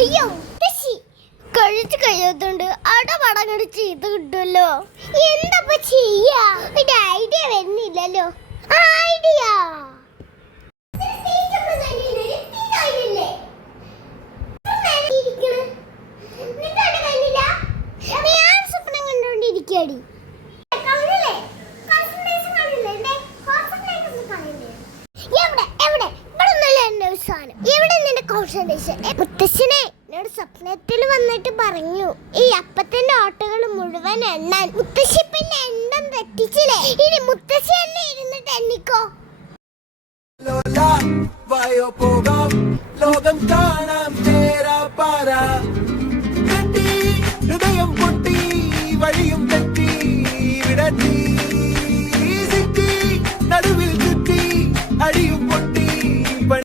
അയ്യോ കഴിച്ചു കഴിയാത്തോണ്ട് അടപടങ്ങട് ചെയ്ത് കിട്ടുമല്ലോ. എന്താ ചെയ്യാ? ഒരു ഐഡിയ വരുന്നില്ലല്ലോ. ഐഡിയ ഞാൻ സ്വപ്നം കണ്ടോണ്ടിരിക്കടി. മുത്തശ്ശനെ എന്നോട് സ്വപ്നത്തിൽ വന്നിട്ട് പറഞ്ഞു ഈ അപ്പത്തിന്റെ ഓട്ടകൾ മുഴുവൻ എണ്ണാൻ. മുത്തശ്ശി പിന്നെ എണ്ണം തെറ്റിച്ചില്ലേ? ഇനി മുത്തശ്ശി തന്നെ ഇരുന്നിട്ട് എണ്ണിക്കോ. ലോകം കാണാം ചേരാ പാര ഹൃദയം പൊട്ടി വഴിയും തെറ്റി വിടത്തി